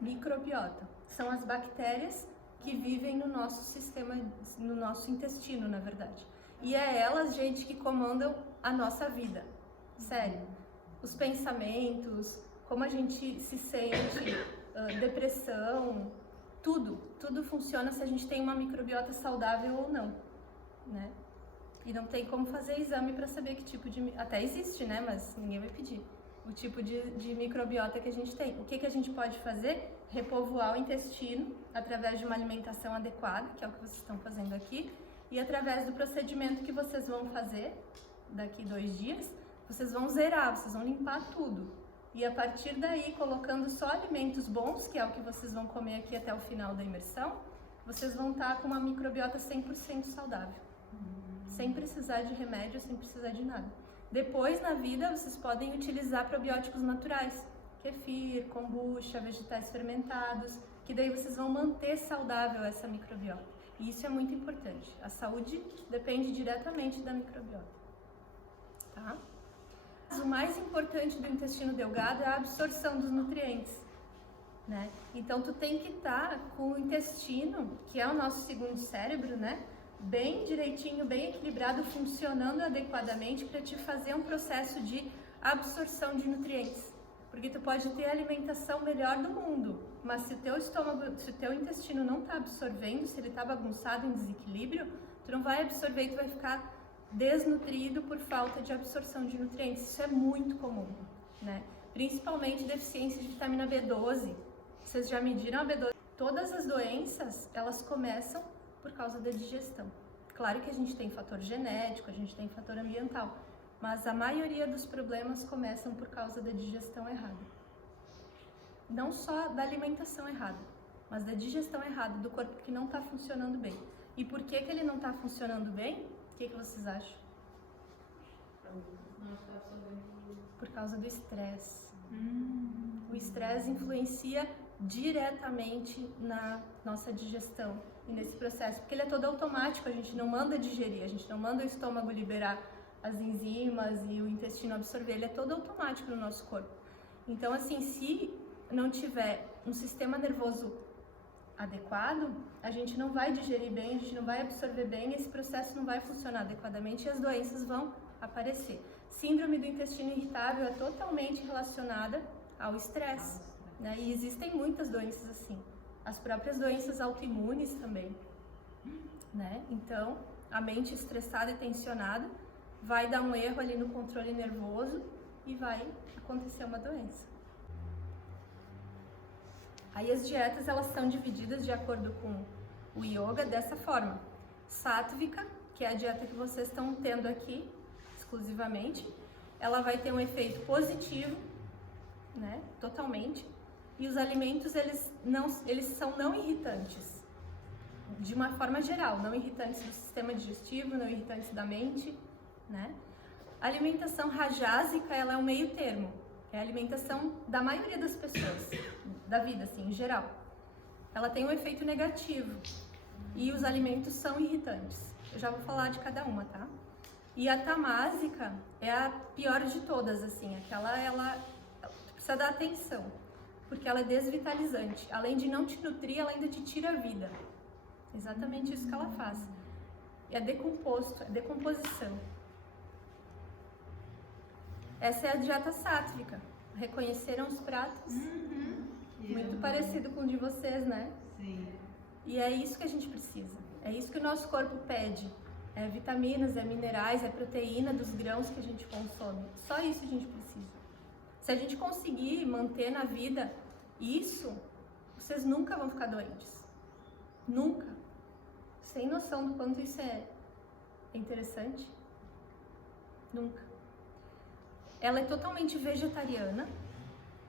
Microbiota. São as bactérias que vivem no nosso sistema, no nosso intestino, na verdade. E é elas, gente, que comandam a nossa vida. Sério. Os pensamentos, como a gente se sente, depressão, tudo funciona se a gente tem uma microbiota saudável ou não, né? E não tem como fazer exame para saber que tipo de... Até existe, né? Mas ninguém vai pedir. O tipo de microbiota que a gente tem. O que a gente pode fazer? Repovoar o intestino através de uma alimentação adequada, que é o que vocês estão fazendo aqui, e através do procedimento que vocês vão fazer daqui 2 dias, vocês vão zerar, vocês vão limpar tudo. E a partir daí, colocando só alimentos bons, que é o que vocês vão comer aqui até o final da imersão, vocês vão estar com uma microbiota 100% saudável. Sem precisar de remédio, sem precisar de nada. Depois, na vida, vocês podem utilizar probióticos naturais. Kefir, kombucha, vegetais fermentados, que daí vocês vão manter saudável essa microbiota. E isso é muito importante. A saúde depende diretamente da microbiota. Tá? O mais importante do intestino delgado é a absorção dos nutrientes, né? Então, tu tem que estar com o intestino, que é o nosso segundo cérebro, né? Bem direitinho, bem equilibrado, funcionando adequadamente para te fazer um processo de absorção de nutrientes. Porque tu pode ter a alimentação melhor do mundo, mas se o teu estômago, se o teu intestino não está absorvendo, se ele está bagunçado, em desequilíbrio, tu não vai absorver e tu vai ficar desnutrido por falta de absorção de nutrientes. Isso é muito comum, né? Principalmente deficiência de vitamina B12. Vocês já mediram a B12? Todas as doenças, elas começam por causa da digestão. Claro que a gente tem fator genético, a gente tem fator ambiental, mas a maioria dos problemas começam por causa da digestão errada. Não só da alimentação errada, mas da digestão errada, do corpo que não está funcionando bem. E por que ele não está funcionando bem? O que vocês acham? Por causa do estresse. O estresse influencia diretamente na nossa digestão e nesse processo, porque ele é todo automático, a gente não manda digerir, a gente não manda o estômago liberar as enzimas e o intestino absorver, ele é todo automático no nosso corpo. Então, assim, se não tiver um sistema nervoso adequado, a gente não vai digerir bem, a gente não vai absorver bem, esse processo não vai funcionar adequadamente e as doenças vão aparecer. Síndrome do intestino irritável é totalmente relacionada ao estresse, né? E existem muitas doenças assim, as próprias doenças autoimunes também, né? Então, a mente estressada e tensionada vai dar um erro ali no controle nervoso e vai acontecer uma doença. Aí as dietas, elas são divididas de acordo com o yoga dessa forma. Sátvica, que é a dieta que vocês estão tendo aqui, exclusivamente, ela vai ter um efeito positivo, né, totalmente, e os alimentos, eles são não irritantes, de uma forma geral, não irritantes do sistema digestivo, não irritantes da mente, né? A alimentação rajásica, ela é um meio termo, é a alimentação da maioria das pessoas, da vida, assim, em geral. Ela tem um efeito negativo e os alimentos são irritantes. Eu já vou falar de cada uma, tá? E a tamásica é a pior de todas, assim, ela precisa dar atenção, porque ela é desvitalizante. Além de não te nutrir, ela ainda te tira a vida. Exatamente isso que ela faz. É decomposição. Essa é a dieta sátvica. Reconheceram os pratos? Muito parecido com o de vocês, né? Sim. E é isso que a gente precisa. É isso que o nosso corpo pede. É vitaminas, é minerais, é proteína dos grãos que a gente consome. Só isso a gente precisa. Se a gente conseguir manter na vida isso, vocês nunca vão ficar doentes. Nunca. Sem noção do quanto isso é interessante. Nunca. Ela é totalmente vegetariana.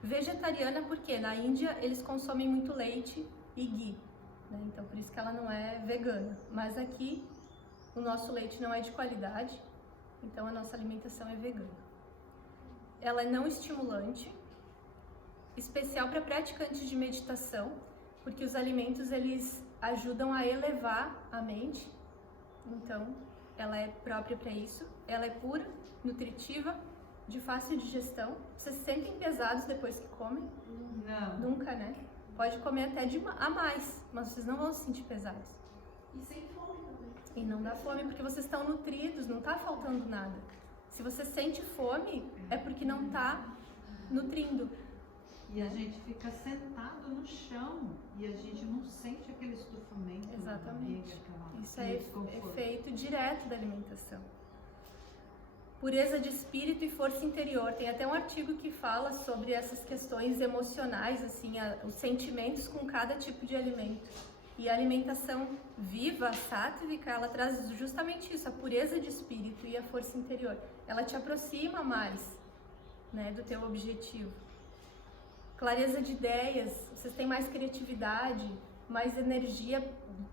Vegetariana porque na Índia eles consomem muito leite e ghee, né? Então por isso que ela não é vegana. Mas aqui o nosso leite não é de qualidade, então a nossa alimentação é vegana. Ela é não estimulante, especial para praticantes de meditação, porque os alimentos eles ajudam a elevar a mente, então ela é própria para isso. Ela é pura, nutritiva, de fácil digestão. Vocês se sentem pesados depois que comem? Não. Nunca, né? Pode comer até a mais, mas vocês não vão se sentir pesados. E sem fome também. E não dá fome porque vocês estão nutridos, não tá faltando nada. Se você sente fome, é porque não tá nutrindo. E a gente fica sentado no chão e a gente não sente aquele estufamento. Exatamente. Barriga, Isso é efeito direto da alimentação. Pureza de espírito e força interior. Tem até um artigo que fala sobre essas questões emocionais, assim, os sentimentos com cada tipo de alimento. E a alimentação viva, sátrica, ela traz justamente isso, a pureza de espírito e a força interior. Ela te aproxima mais, né, do teu objetivo. Clareza de ideias, vocês têm mais criatividade, mais energia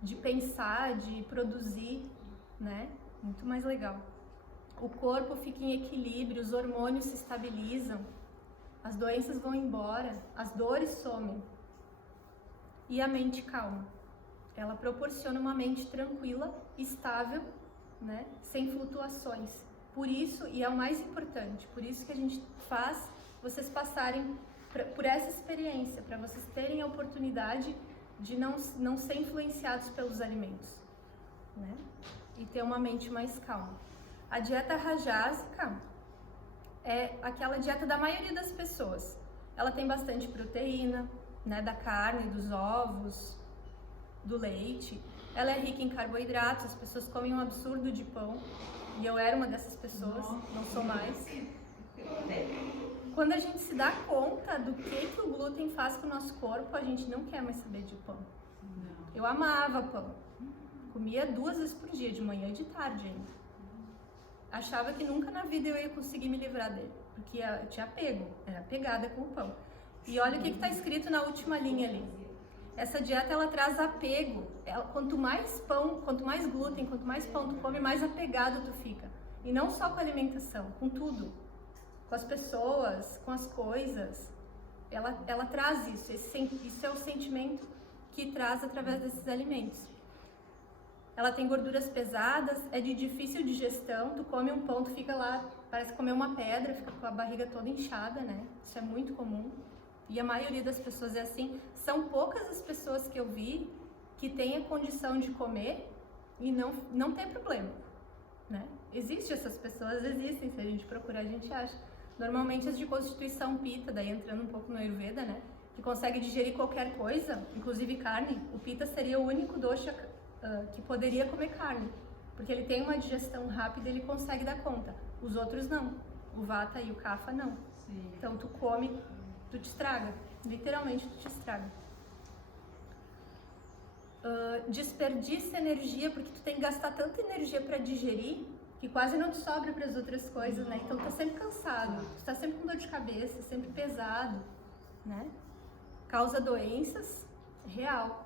de pensar, de produzir, né? Muito mais legal. O corpo fica em equilíbrio, os hormônios se estabilizam, as doenças vão embora, as dores somem. E a mente calma. Ela proporciona uma mente tranquila, estável, né? Sem flutuações. Por isso, e é o mais importante, por isso que a gente faz vocês passarem por essa experiência, para vocês terem a oportunidade de não ser influenciados pelos alimentos, né? E ter uma mente mais calma. A dieta rajásica é aquela dieta da maioria das pessoas. Ela tem bastante proteína, né, da carne, dos ovos, do leite. Ela é rica em carboidratos, as pessoas comem um absurdo de pão. E eu era uma dessas pessoas, não sou mais. Quando a gente se dá conta do que o glúten faz com o nosso corpo, a gente não quer mais saber de pão. Eu amava pão. Comia 2 vezes por dia, de manhã e de tarde ainda. Achava que nunca na vida eu ia conseguir me livrar dele, porque eu tinha apego, era apegada com o pão. E olha o que está escrito na última linha ali. Essa dieta, ela traz apego. Quanto mais pão, quanto mais glúten, quanto mais pão tu come, mais apegado tu fica. E não só com a alimentação, com tudo. Com as pessoas, com as coisas. Ela traz isso. Isso é o sentimento que traz através desses alimentos. Ela tem gorduras pesadas, é de difícil digestão. Tu come um pão, tu fica lá, parece comer uma pedra, fica com a barriga toda inchada, né? Isso é muito comum. E a maioria das pessoas é assim. São poucas as pessoas que eu vi que têm a condição de comer e não tem problema, né? Existem essas pessoas, existem. Se a gente procurar, a gente acha. Normalmente as de constituição pita, daí entrando um pouco no Ayurveda, né? Que consegue digerir qualquer coisa, inclusive carne. O pita seria o único dosha que poderia comer carne. Porque ele tem uma digestão rápida e ele consegue dar conta. Os outros não. O vata e o kapha não. Sim. Então tu come, tu te estraga. Literalmente tu te estraga. Desperdiça energia, porque tu tem que gastar tanta energia para digerir que quase não te sobra para as outras coisas, né? Então tu tá sempre cansado, tu tá sempre com dor de cabeça, sempre pesado, né? Causa doenças, real.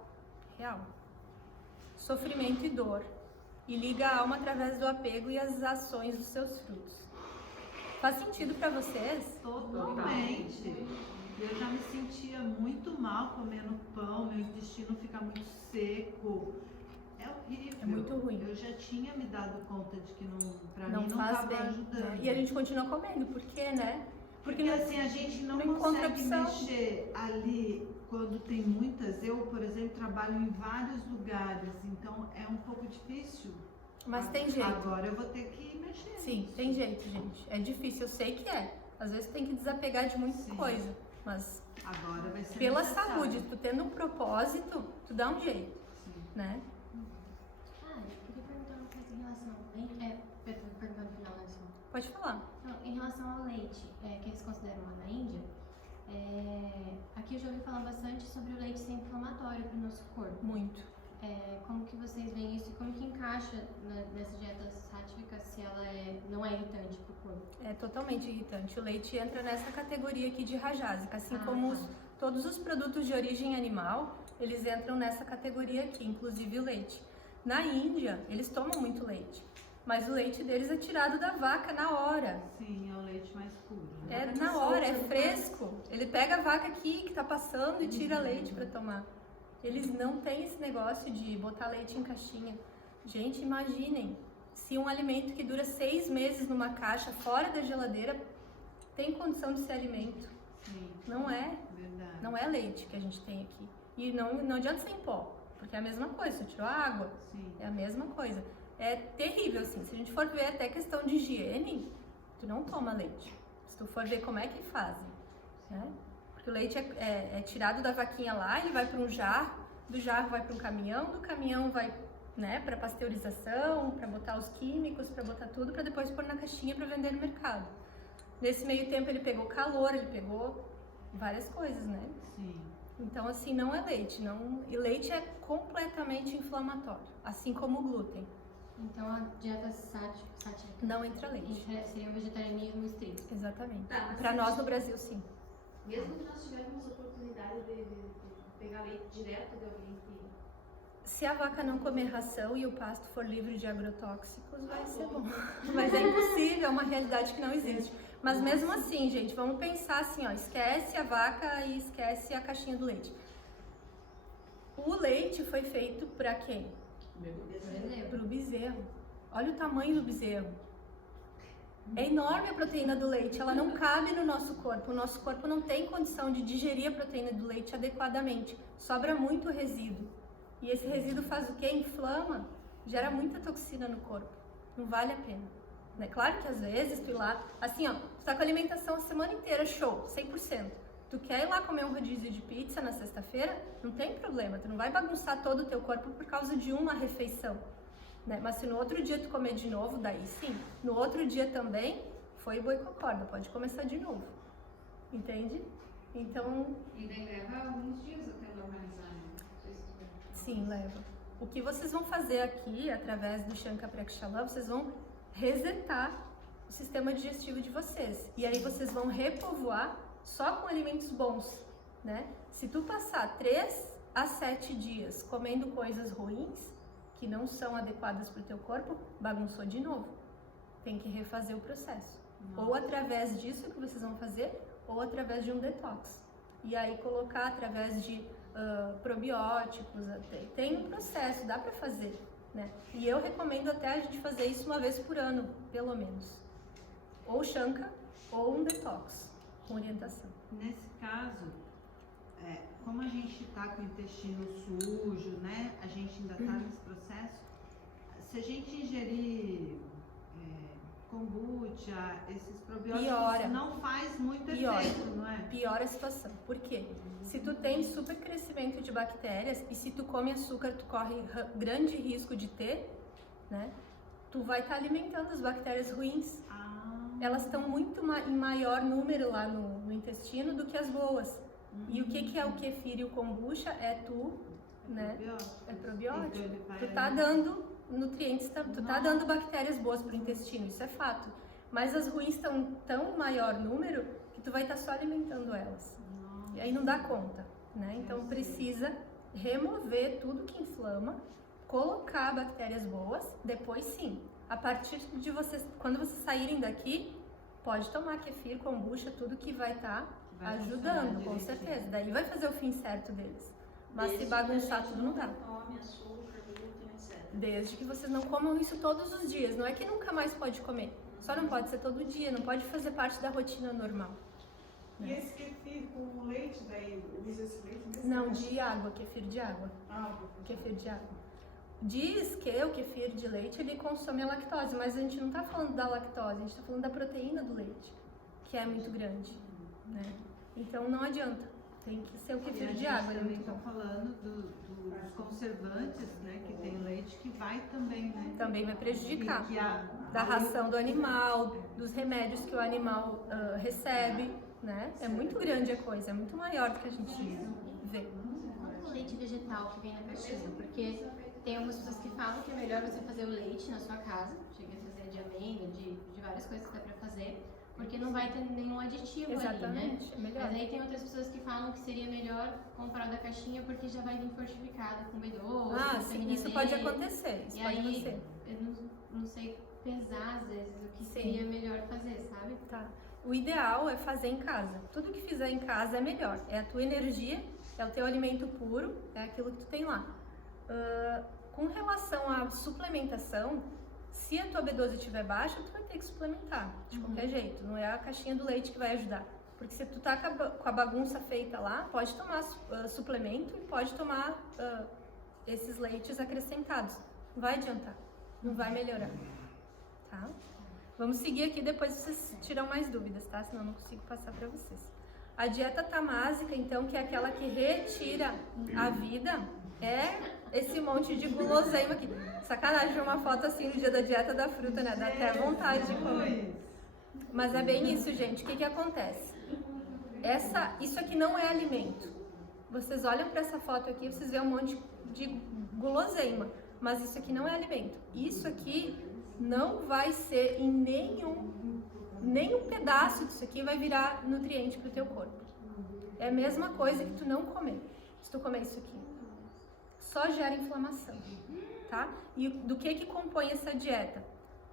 Sofrimento e dor. E liga a alma através do apego e as ações dos seus frutos. Faz sentido para vocês? Totalmente. Eu já me sentia muito mal comendo pão, meu intestino fica muito seco. É horrível. É muito ruim. Eu já tinha me dado conta de que pra não mim não faz estava bem, ajudando. né? E a gente continua comendo, por quê, né? Porque assim, a gente não encontra consegue opção. mexer ali quando tem muitas. Eu, por exemplo, trabalho em vários lugares, então é um pouco difícil. Mas tem jeito. Agora eu vou ter que mexer. Sim, tem jeito, gente. É difícil, eu sei que é. Às vezes tem que desapegar de muita coisa, mas agora vai ser pela necessário. saúde, tu tendo um propósito, tu dá um jeito, né? Eu queria perguntar uma coisa em relação... eu tô perguntando no final, né? Pode falar. Não, em relação ao leite, que eles consideram lá na Índia, aqui eu já ouvi falar bastante sobre o leite ser inflamatório para o nosso corpo. Muito. Como que vocês veem isso e como que encaixa nessa dieta sátrica se ela não é irritante para o corpo? É totalmente irritante. O leite entra nessa categoria aqui de rajásica, assim como todos os produtos de origem animal, eles entram nessa categoria aqui, inclusive o leite. Na Índia, eles tomam muito leite, mas o leite deles é tirado da vaca na hora. Sim, é o leite mais puro. Né? É na hora, é fresco. Ele pega a vaca aqui que tá passando e tira leite para tomar. Eles não têm esse negócio de botar leite em caixinha. Gente, imaginem, se um alimento que dura 6 meses numa caixa, fora da geladeira, tem condição de ser alimento. Sim. Não é. Verdade. Não é leite que a gente tem aqui. E não adianta ser em pó, porque é a mesma coisa. Você tirou a água, Sim. é a mesma coisa. É terrível, assim. Se a gente for ver até questão de higiene, tu não toma leite. Se tu for ver como é que fazem, né? Porque o leite é tirado da vaquinha lá, ele vai para um jarro, do jarro vai para um caminhão, do caminhão vai, né, para pasteurização, para botar os químicos, para botar tudo, para depois pôr na caixinha para vender no mercado. Nesse meio tempo ele pegou calor, ele pegou várias coisas, né? Sim. Então, assim, não é leite. E leite é completamente inflamatório, assim como o glúten. Então a dieta sática Não entra leite. seria um vegetarianismo estrito. Exatamente. Tá, Para nós no Brasil, sim. Mesmo que nós tivéssemos oportunidade de pegar leite direto de alguém que... Se a vaca não comer ração e o pasto for livre de agrotóxicos, vai ser bom. Mas é impossível, é uma realidade que não existe. Mas mesmo assim, gente, vamos pensar assim, ó, esquece a vaca e esquece a caixinha do leite. O leite foi feito para quem? Para o bezerro. Olha o tamanho do bezerro. É enorme a proteína do leite, ela não cabe no nosso corpo. O nosso corpo não tem condição de digerir a proteína do leite adequadamente. Sobra muito resíduo. E esse resíduo faz o quê? Inflama, gera muita toxina no corpo. Não vale a pena. É claro que às vezes tu ir lá, assim ó, tu tá com a alimentação a semana inteira, show, 100%. Tu quer ir lá comer um rodízio de pizza na sexta-feira? Não tem problema, tu não vai bagunçar todo o teu corpo por causa de uma refeição. Né? Mas se no outro dia tu comer de novo, daí sim. No outro dia também, foi boi com corda, pode começar de novo. Entende? Então... E daí leva alguns dias até normalizar, né? Sim, leva. O que vocês vão fazer aqui, através do Shanka Prakshala, vocês vão resetar o sistema digestivo de vocês. E aí vocês vão repovoar só com alimentos bons, né? Se tu passar 3 a 7 dias comendo coisas ruins, que não são adequadas para o teu corpo, bagunçou de novo. Tem que refazer o processo. Ou através disso que vocês vão fazer, ou através de um detox. E aí colocar através de probióticos, tem um processo, dá para fazer, né? E eu recomendo até a gente fazer isso uma vez por ano, pelo menos. Ou Shanka, ou um detox, com orientação. Nesse caso, como a gente está com o intestino sujo, né? A gente ainda está nesse processo. Se a gente ingerir kombucha, esses probióticos, Piora. não faz muito Piora. efeito, não é? Piora a situação. Por quê? Se tu tem super crescimento de bactérias e se tu come açúcar, tu corre grande risco de ter, né? Tu vai estar alimentando as bactérias ruins. Elas estão muito em maior número lá no intestino do que as boas. E o que é o kefir e o kombucha? É tu, né? É probiótico. Então ele vai Tu tá dando nutrientes, tu tá dando bactérias boas pro intestino, isso é fato. Mas as ruins estão tão maior número que tu vai estar só alimentando elas. E aí não dá conta, né? Então precisa remover tudo que inflama, colocar bactérias boas, depois sim. A partir de vocês, quando vocês saírem daqui, pode tomar kefir, kombucha, tudo que vai estar ajudando, com certeza. Daí vai fazer o fim certo deles. Mas se bagunçar tudo não dá. Come açúcar, glúten, etc. Desde que vocês não comam isso todos os dias. Não é que nunca mais pode comer. Só não pode ser todo dia, não pode fazer parte da rotina normal. E esse kefir com leite, daí usa esse leite mesmo? Não, de água, kefir de água. Água. Kefir de água. Diz que o kefir de leite ele consome a lactose, mas a gente não está falando da lactose, a gente está falando da proteína do leite, que é muito grande, né? Então não adianta, tem que ser o kefir de água. Também está falando dos conservantes, né, que tem leite, que vai também, né? Também vai prejudicar. Que Da ração do animal, dos remédios que o animal recebe, né? É muito grande a coisa, é muito maior do que a gente vê. O leite vegetal que vem na caixinha, porque tem algumas pessoas que falam que é melhor você fazer o leite na sua casa, chega a fazer de amêndoa, de várias coisas que dá pra fazer, porque não vai ter nenhum aditivo ali, né? Exatamente, é melhor. Mas aí tem outras pessoas que falam que seria melhor comprar da caixinha porque já vai vir fortificado com B12, Ah, com sim, vitamina isso D. pode acontecer, isso E pode aí, acontecer. eu não sei pesar às vezes o que Sim. seria melhor fazer, sabe? Tá. O ideal é fazer em casa. Tudo que fizer em casa é melhor. É a tua energia, é o teu alimento puro, é aquilo que tu tem lá. Com relação à suplementação, se a tua B12 estiver baixa, tu vai ter que suplementar, de qualquer jeito. Não é a caixinha do leite que vai ajudar. Porque se tu tá com a bagunça feita lá, pode tomar suplemento e pode tomar esses leites acrescentados. Não vai adiantar, não vai melhorar, tá? Vamos seguir aqui, depois vocês tiram mais dúvidas, tá? Senão eu não consigo passar para vocês. A dieta tamásica, então, que é aquela que retira a vida, é esse monte de guloseima aqui. Sacanagem ver uma foto assim no dia da dieta da fruta, né? Dá até vontade de comer. Mas é bem isso, gente. O que acontece? Isso aqui não é alimento. Vocês olham para essa foto aqui, vocês veem um monte de guloseima. Mas isso aqui não é alimento. Isso aqui não vai ser em nenhum pedaço disso aqui vai virar nutriente para o teu corpo. É a mesma coisa que tu não comer. Se tu comer isso aqui, só gera inflamação, tá? E do que compõe essa dieta?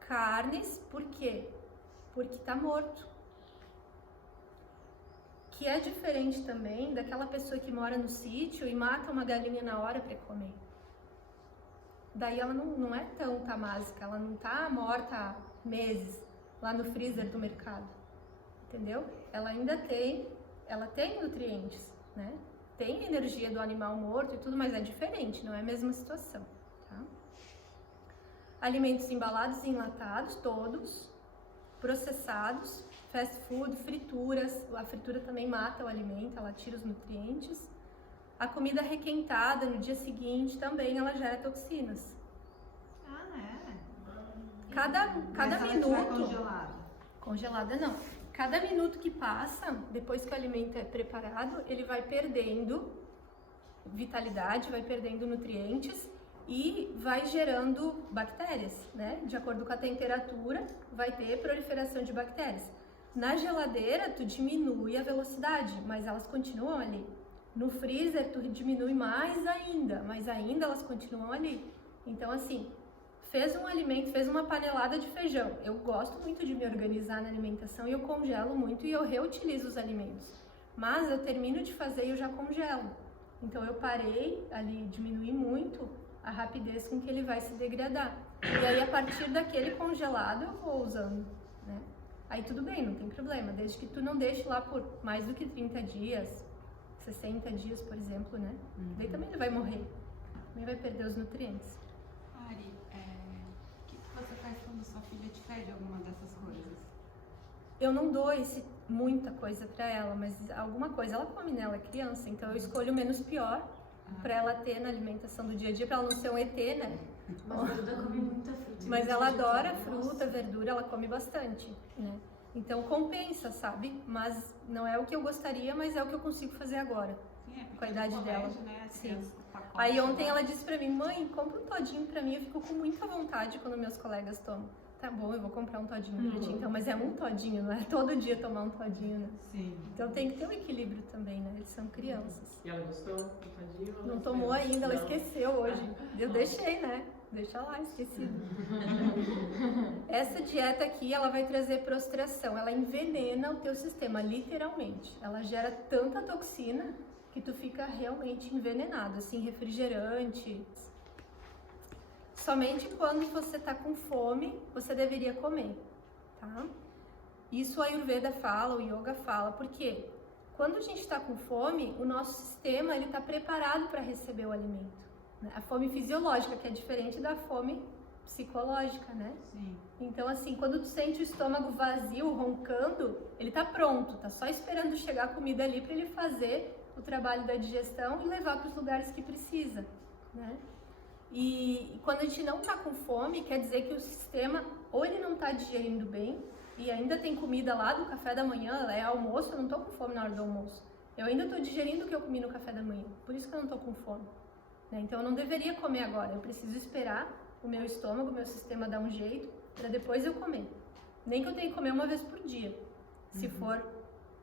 Carnes, por quê? Porque tá morto. Que é diferente também daquela pessoa que mora no sítio e mata uma galinha na hora para comer. Daí ela não é tão tamásica, ela não tá morta há meses lá no freezer do mercado, entendeu? Ela ainda tem nutrientes, né? Tem energia do animal morto e tudo, mas é diferente, não é a mesma situação, tá? Alimentos embalados e enlatados, todos, processados, fast food, frituras, a fritura também mata o alimento, ela tira os nutrientes. A comida requentada no dia seguinte também ela gera toxinas. Cada minuto. Congelada não. Cada minuto que passa, depois que o alimento é preparado, ele vai perdendo vitalidade, vai perdendo nutrientes e vai gerando bactérias, né? De acordo com a temperatura, vai ter proliferação de bactérias. Na geladeira, tu diminui a velocidade, mas elas continuam ali. No freezer, tu diminui mais ainda, mas ainda elas continuam ali. Então, assim, fez um alimento, fez uma panelada de feijão. Eu gosto muito de me organizar na alimentação e eu congelo muito e eu reutilizo os alimentos. Mas eu termino de fazer e eu já congelo. Então, eu parei ali, diminui muito a rapidez com que ele vai se degradar. E aí, a partir daquele congelado, eu vou usando, né? Aí tudo bem, não tem problema, desde que tu não deixe lá por mais do que 30 dias, 60 dias, por exemplo, né? Daí também ele vai morrer, também vai perder os nutrientes. Ari, o que você faz quando sua filha te pede alguma dessas coisas? Eu não dou muita coisa pra ela, mas alguma coisa ela come, né? Ela é criança, então eu escolho o menos pior pra ela ter na alimentação do dia a dia, pra ela não ser um ET, né? Mas a Duda come muita fruta. Mas ela adora fruta, verdura, ela come bastante, né? Então compensa, sabe? Mas não é o que eu gostaria, mas é o que eu consigo fazer agora. Sim, com a idade dela. Né? Sim. Aí ontem ela disse pra mim, mãe, compra um todinho pra mim, eu fico com muita vontade quando meus colegas tomam. Tá bom, eu vou comprar um todinho pra ti, então, mas é um todinho, não é todo dia tomar um todinho, né? Sim. Então tem que ter um equilíbrio também, né? Eles são crianças. E ela gostou do todinho? Não tomou ainda, ela esqueceu hoje. Eu deixei, né? Deixa lá, esquecido. Essa dieta aqui, ela vai trazer prostração, ela envenena o teu sistema, literalmente. Ela gera tanta toxina que tu fica realmente envenenado, assim, refrigerante. Somente quando você tá com fome, você deveria comer, tá? Isso a Ayurveda fala, o Yoga fala, porque quando a gente tá com fome, o nosso sistema, ele tá preparado para receber o alimento. A fome fisiológica, que é diferente da fome psicológica, né? Sim. Então, assim, quando tu sente o estômago vazio, roncando, ele tá pronto, tá só esperando chegar a comida ali para ele fazer o trabalho da digestão e levar para os lugares que precisa, né? E quando a gente não tá com fome, quer dizer que o sistema, ou ele não tá digerindo bem, e ainda tem comida lá do café da manhã, é almoço, eu não tô com fome na hora do almoço. Eu ainda tô digerindo o que eu comi no café da manhã, por isso que eu não tô com fome. Então eu não deveria comer agora, eu preciso esperar o meu estômago, o meu sistema dar um jeito para depois eu comer. Nem que eu tenha que comer uma vez por dia, se for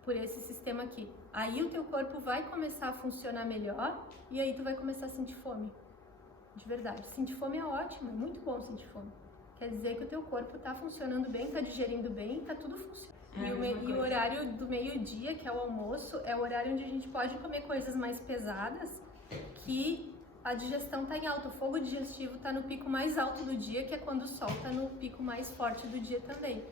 por esse sistema aqui. Aí o teu corpo vai começar a funcionar melhor e aí tu vai começar a sentir fome. De verdade, sentir fome é ótimo, é muito bom sentir fome. Quer dizer que o teu corpo tá funcionando bem, tá digerindo bem, tá tudo funcionando. E o horário do meio-dia, que é o almoço, é o horário onde a gente pode comer coisas mais pesadas que a digestão está em alta, o fogo digestivo está no pico mais alto do dia, que é quando o sol está no pico mais forte do dia também.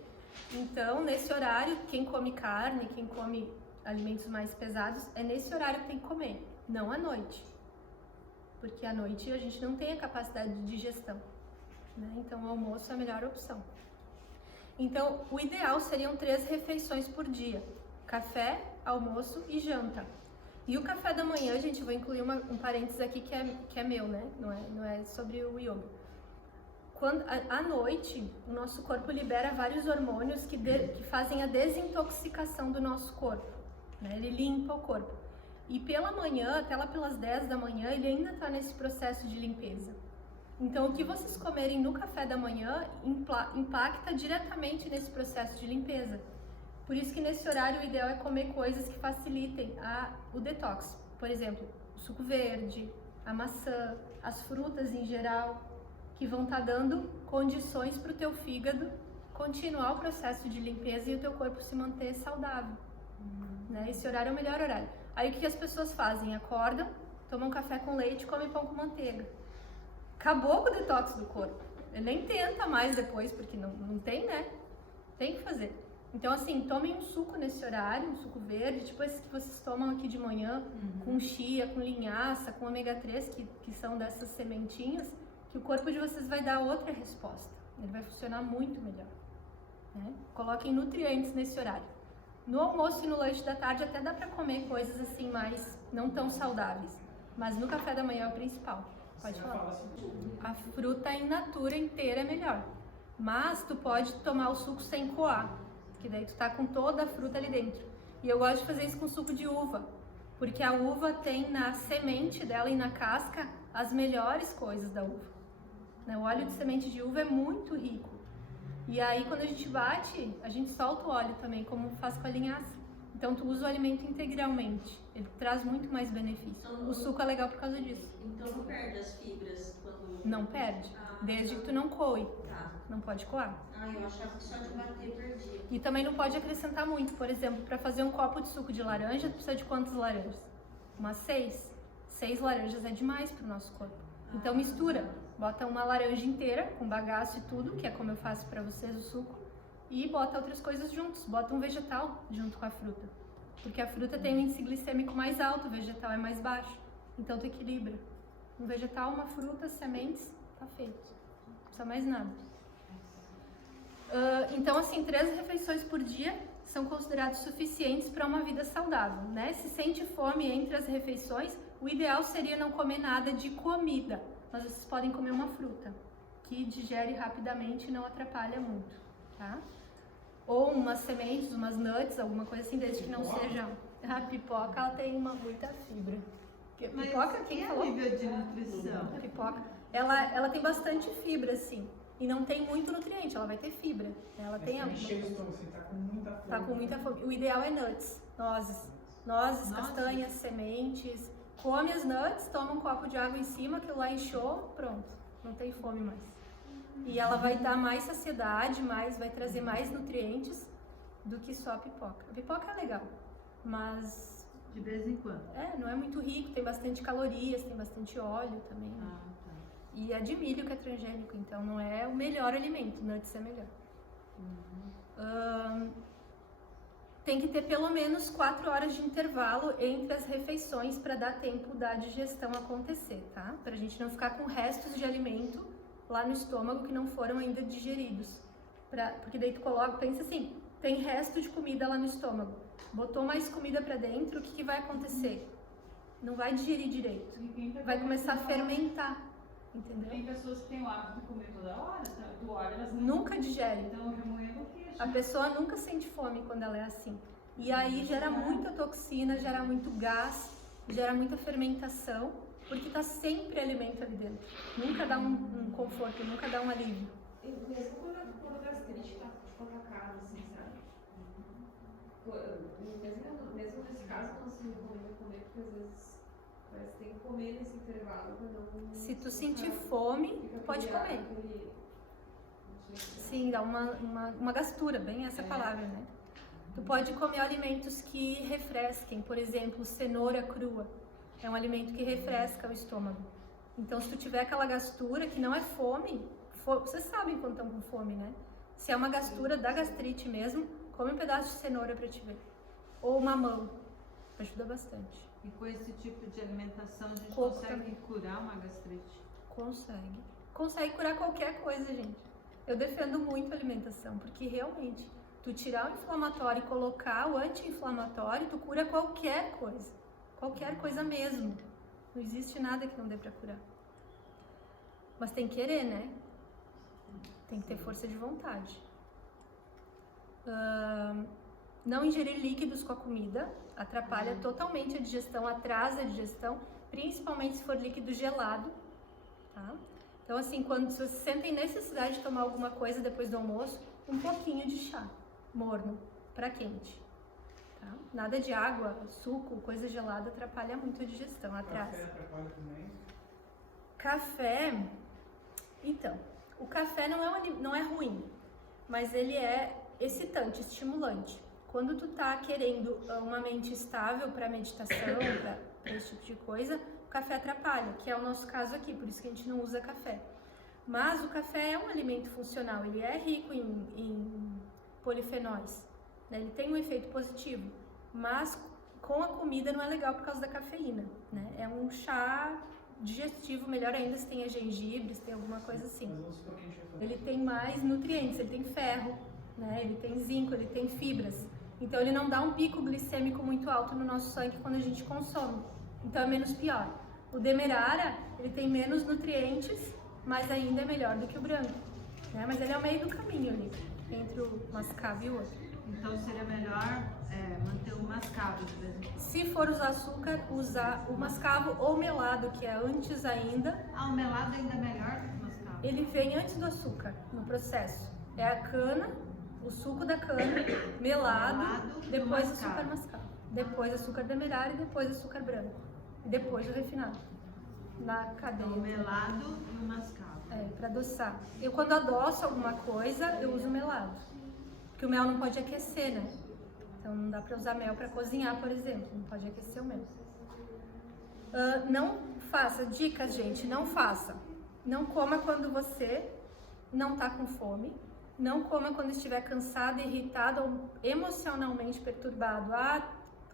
Então, nesse horário, quem come carne, quem come alimentos mais pesados, é nesse horário que tem que comer, não à noite. Porque à noite a gente não tem a capacidade de digestão, né? Então o almoço é a melhor opção. Então o ideal seriam 3 refeições por dia: café, almoço e janta. E o café da manhã, gente, eu vou incluir um parênteses aqui que é meu, né? Não é sobre o yoga. À noite, o nosso corpo libera vários hormônios que fazem a desintoxicação do nosso corpo, né? Ele limpa o corpo. E pela manhã, até lá pelas 10 da manhã, ele ainda está nesse processo de limpeza. Então, o que vocês comerem no café da manhã impacta diretamente nesse processo de limpeza. Por isso que nesse horário o ideal é comer coisas que facilitem o detox. Por exemplo, o suco verde, a maçã, as frutas em geral, que vão estar dando condições para o teu fígado continuar o processo de limpeza e o teu corpo se manter saudável. Né? Esse horário é o melhor horário. Aí o que as pessoas fazem? Acordam, tomam café com leite e comem pão com manteiga. Acabou com o detox do corpo. Ele nem tenta mais depois, porque não tem, né? Tem que fazer. Então, assim, tomem um suco nesse horário, um suco verde, tipo esse que vocês tomam aqui de manhã, com chia, com linhaça, com ômega 3, que são dessas sementinhas, que o corpo de vocês vai dar outra resposta. Ele vai funcionar muito melhor. Né? Coloquem nutrientes nesse horário. No almoço e no lanche da tarde até dá pra comer coisas assim mais não tão saudáveis, mas no café da manhã é o principal. Pode falar. A fruta in natura inteira é melhor, mas tu pode tomar o suco sem coar, que daí tu tá com toda a fruta ali dentro. E eu gosto de fazer isso com suco de uva, porque a uva tem na semente dela e na casca as melhores coisas da uva. O óleo de semente de uva é muito rico. E aí quando a gente bate, a gente solta o óleo também, como faz com a linhaça. Então tu usa o alimento integralmente, ele traz muito mais benefício. O suco é legal por causa disso. Então não perde as fibras quando... Não perde, desde que tu não coe. Tá. Não pode coar. Eu achava que só de bater perdia. E também não pode acrescentar muito. Por exemplo, para fazer um copo de suco de laranja, tu precisa de quantas laranjas? Umas 6. 6 laranjas é demais pro nosso corpo. Então mistura. Bota uma laranja inteira, com bagaço e tudo, que é como eu faço pra vocês o suco, e bota outras coisas juntos. Bota um vegetal junto com a fruta. Porque a fruta tem um índice glicêmico mais alto, o vegetal é mais baixo. Então tu equilibra. Um vegetal, uma fruta, sementes, tá feito. Não precisa mais nada. Então, assim, 3 refeições por dia são considerados suficientes para uma vida saudável, né? Se sente fome entre as refeições, o ideal seria não comer nada de comida. Mas vocês podem comer uma fruta, que digere rapidamente e não atrapalha muito, tá? Ou umas sementes, umas nuts, alguma coisa assim, desde que não seja... A pipoca, ela tem muita fibra. Mas Pipoca, quem e falou? a nível de nutrição? A pipoca, ela tem bastante fibra, assim, e não tem muito nutriente, ela vai ter fibra. Ela tem a... Tá com muita fome. O ideal é nuts, nozes, castanhas, sementes. Come as nuts, toma um copo de água em cima, aquilo lá inchou, pronto, não tem fome mais. E ela vai dar mais saciedade, vai trazer mais nutrientes do que só a pipoca. A pipoca é legal, mas... De vez em quando. não é muito rico, tem bastante calorias, tem bastante óleo também. Tá. E é de milho que é transgênico, então não é o melhor alimento, nuts é melhor. Tem que ter pelo menos 4 horas de intervalo entre as refeições para dar tempo da digestão acontecer, tá? Pra gente não ficar com restos de alimento lá no estômago que não foram ainda digeridos. Porque daí tu pensa assim, tem resto de comida lá no estômago. Botou mais comida pra dentro, o que vai acontecer? Não vai digerir direito. Vai começar a fermentar, entendeu? Tem pessoas que têm o hábito de comer toda hora, tu olha, elas Nunca digerem. Então, remoendo o queijo. A pessoa nunca sente fome quando ela é assim. E aí gera muita toxina, gera muito gás, gera muita fermentação, porque tá sempre alimento ali dentro. Nunca dá um conforto, nunca dá um alívio. Mesmo quando a gastrite tá atacada, assim, sabe? Mesmo nesse caso, não se recomenda comer, porque às vezes parece que tem que comer nesse intervalo pra não... Se tu sentir fome, pode comer. Sim, dá uma gastura, bem essa palavra, né? Tu pode comer alimentos que refresquem, por exemplo, cenoura crua. É um alimento que refresca o estômago. Então, se tu tiver aquela gastura que não é fome, vocês sabem quando estão com fome, né? Se é uma gastura da gastrite mesmo, come um pedaço de cenoura pra te ver. ou mamão. Ajuda bastante. E com esse tipo de alimentação a gente Coco consegue também. curar uma gastrite? Consegue. Consegue curar qualquer coisa, gente. Eu defendo muito a alimentação, porque realmente, tu tirar o inflamatório e colocar o anti-inflamatório, tu cura qualquer coisa. Qualquer coisa mesmo. Não existe nada que não dê pra curar. Mas tem que querer, né? Tem que ter força de vontade. Não ingerir líquidos com a comida atrapalha totalmente a digestão, atrasa a digestão, principalmente se for líquido gelado, tá? Então, assim, quando vocês sentem necessidade de tomar alguma coisa depois do almoço, um pouquinho de chá morno para quente, tá? Nada de água, suco, coisa gelada atrapalha muito a digestão, atrasa. Café atrapalha também? Café, então, o café não é ruim, mas ele é excitante, estimulante. Quando tu tá querendo uma mente estável para meditação, para esse tipo de coisa, o café atrapalha, que é o nosso caso aqui, por isso que a gente não usa café. Mas o café é um alimento funcional, ele é rico em polifenóis, né? Ele tem um efeito positivo, mas com a comida não é legal por causa da cafeína, né? É um chá digestivo, melhor ainda se tem gengibre, se tem alguma coisa assim. Mas vamos supor que a gente vai fazer. Ele tem mais nutrientes, ele tem ferro, né? Ele tem zinco, ele tem fibras. Então ele não dá um pico glicêmico muito alto no nosso sangue quando a gente consome. Então é menos pior. O Demerara, ele tem menos nutrientes, mas ainda é melhor do que o branco, né? Mas ele é o meio do caminho ali, entre o mascavo e o outro. Então seria melhor manter o mascavo de vez em quando. Se for usar açúcar, usar o mascavo ou melado, que é antes ainda. Ah, o melado ainda é melhor do que o mascavo? Ele vem antes do açúcar, no processo. É a cana, o suco da cana, melado, e o depois mascavo. açúcar mascavo. Depois açúcar demerara e depois açúcar branco. E depois o refinado. Na cadeia. Então, o melado e o mascavo. Pra adoçar. Eu quando adoço alguma coisa, eu uso melado. Porque o mel não pode aquecer, né? Então não dá pra usar mel pra cozinhar, por exemplo. Não pode aquecer o mel. Não faça, dicas, gente, não faça. Não coma quando você não tá com fome. Não coma quando estiver cansado, irritado ou emocionalmente perturbado.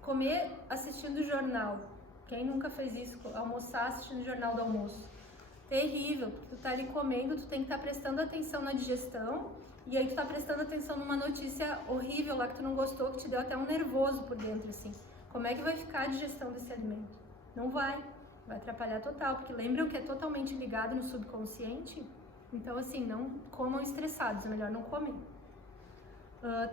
Comer assistindo jornal. Quem nunca fez isso? Almoçar assistindo o jornal do almoço. Terrível, porque tu tá ali comendo, tu tem que estar prestando atenção na digestão, e aí tu tá prestando atenção numa notícia horrível lá que tu não gostou, que te deu até um nervoso por dentro, assim. Como é que vai ficar a digestão desse alimento? Não vai atrapalhar total, porque lembram que é totalmente ligado no subconsciente? Então, assim, não comam estressados, é melhor não comer.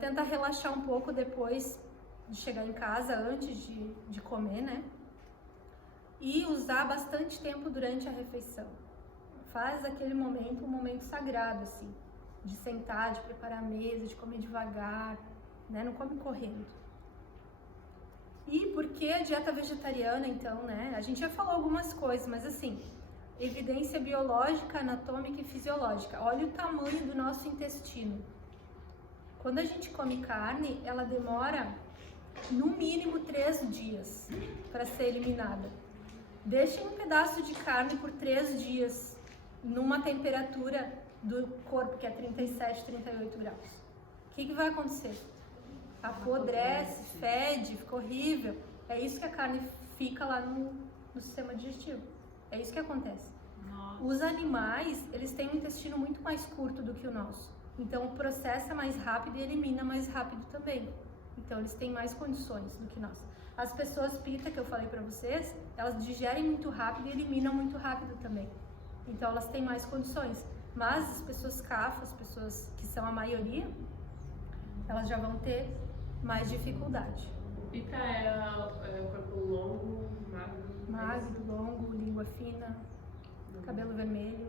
Tenta relaxar um pouco depois de chegar em casa, antes de comer, né? E usar bastante tempo durante a refeição. Faz aquele momento um momento sagrado, assim, de sentar, de preparar a mesa, de comer devagar, né? Não come correndo. E por que a dieta vegetariana, então, né? A gente já falou algumas coisas, mas assim, evidência biológica, anatômica e fisiológica. Olha o tamanho do nosso intestino. Quando a gente come carne, ela demora no mínimo 3 dias para ser eliminada. Deixem um pedaço de carne por 3 dias numa temperatura do corpo que é 37, 38 graus. O que vai acontecer? Apodrece, fede, fica horrível. É isso que a carne fica lá no sistema digestivo. É isso que acontece. Nossa. Os animais, eles têm um intestino muito mais curto do que o nosso. Então o processo é mais rápido e elimina mais rápido também. Então eles têm mais condições do que nós. As pessoas pita, que eu falei pra vocês, elas digerem muito rápido e eliminam muito rápido também. Então elas têm mais condições. Mas as pessoas CAFA, as pessoas que são a maioria, elas já vão ter mais dificuldade. Pita é o corpo longo, magro. Magro, longo, língua fina, cabelo vermelho.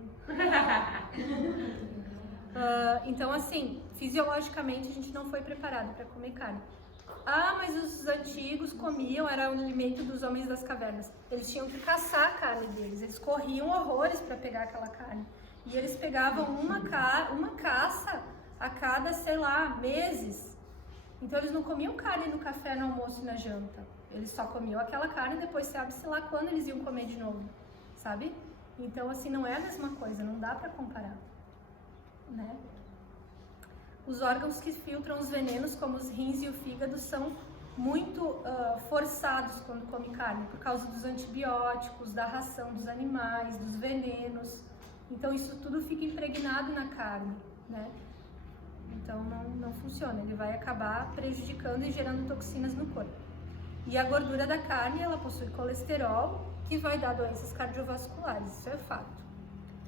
Então, assim, fisiologicamente a gente não foi preparado para comer carne. Mas os antigos comiam, era o alimento dos homens das cavernas. Eles tinham que caçar a carne deles, eles corriam horrores para pegar aquela carne. E eles pegavam uma caça a cada, sei lá, meses. Então eles não comiam carne no café, no almoço e na janta. Eles só comiam aquela carne e depois sabe-se lá quando eles iam comer de novo, sabe? Então, assim, não é a mesma coisa, não dá para comparar, né? Os órgãos que filtram os venenos, como os rins e o fígado, são muito forçados quando come carne, por causa dos antibióticos, da ração dos animais, dos venenos. Então isso tudo fica impregnado na carne, né? Então não funciona, ele vai acabar prejudicando e gerando toxinas no corpo. E a gordura da carne, ela possui colesterol, que vai dar doenças cardiovasculares, isso é fato.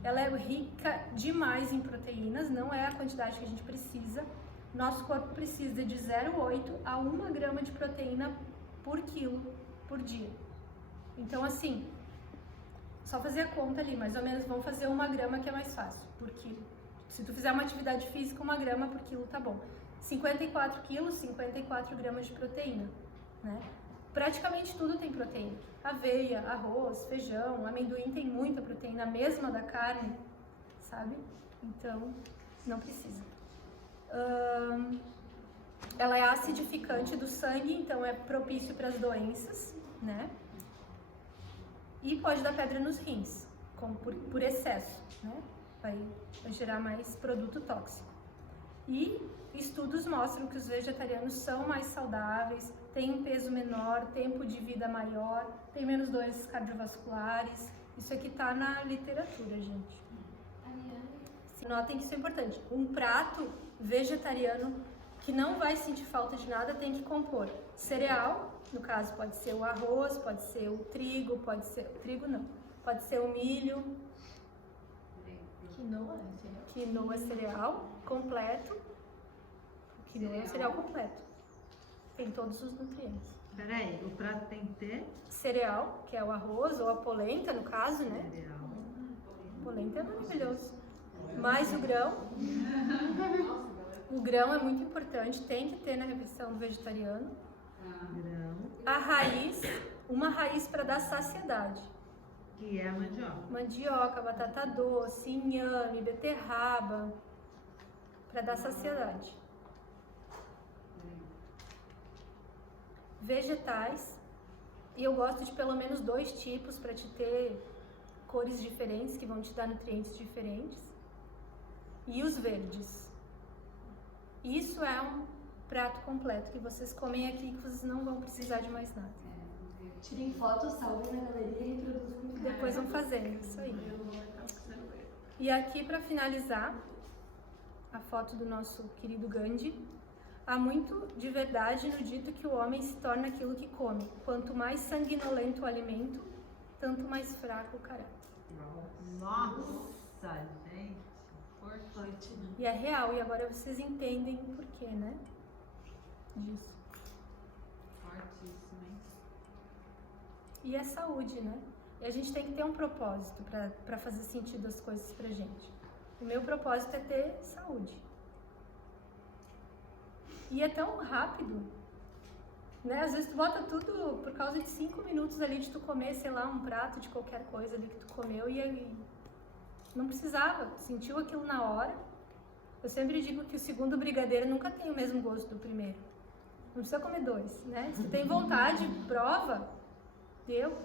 Ela é rica demais em proteínas, não é a quantidade que a gente precisa. Nosso corpo precisa de 0,8 a 1 grama de proteína por quilo por dia. Então, assim, só fazer a conta ali, mais ou menos, vamos fazer 1 grama, que é mais fácil, por quilo. Se tu fizer uma atividade física, 1 grama por quilo tá bom. 54 quilos, 54 gramas de proteína, né? Praticamente tudo tem proteína. Aveia, arroz, feijão, amendoim tem muita proteína, mesma da carne, sabe? Então, não precisa. Ela é acidificante do sangue, então é propício para as doenças, né? E pode dar pedra nos rins, como por excesso, né? Vai gerar mais produto tóxico. E estudos mostram que os vegetarianos são mais saudáveis, têm um peso menor, tempo de vida maior, têm menos doenças cardiovasculares. Isso aqui tá na literatura, gente. Notem que isso é importante. Um prato vegetariano que não vai sentir falta de nada tem que compor cereal, no caso pode ser o arroz, pode ser o trigo, pode ser... Trigo não. Pode ser o milho. Quinoa é cereal completo. Quinoa é um cereal completo. Tem todos os nutrientes. Peraí, o prato tem que ter Cereal, que é o arroz, ou a polenta, no caso, né? cereal. Polenta é maravilhoso. Mais o grão. O grão é muito importante, tem que ter na refeição do vegetariano. Grão, A raiz, uma raiz para dar saciedade. que é a mandioca. Mandioca, batata doce, inhame, beterraba, para dar saciedade. Vegetais, e eu gosto de pelo menos 2 tipos para te ter cores diferentes, que vão te dar nutrientes diferentes. E os verdes. Isso é um prato completo que vocês comem aqui, que vocês não vão precisar de mais nada. Tirem fotos, salvem na galeria e reproduzem. Depois vão fazendo, isso aí. E aqui, para finalizar, a foto do nosso querido Gandhi. Há muito de verdade no dito que o homem se torna aquilo que come. Quanto mais sanguinolento o alimento, tanto mais fraco o caráter. Nossa, gente. Forte, né? E é real, e agora vocês entendem o porquê, né? Disso. Fortíssimo, hein? E é saúde, né? E a gente tem que ter um propósito para fazer sentido as coisas pra gente. O meu propósito é ter saúde. E é tão rápido, né? Às vezes tu bota tudo por causa de 5 minutos ali de tu comer, sei lá, um prato de qualquer coisa ali que tu comeu e aí não precisava, tu sentiu aquilo na hora. Eu sempre digo que o segundo brigadeiro nunca tem o mesmo gosto do primeiro. Não precisa comer 2, né? Se tu tem vontade, prova, deu.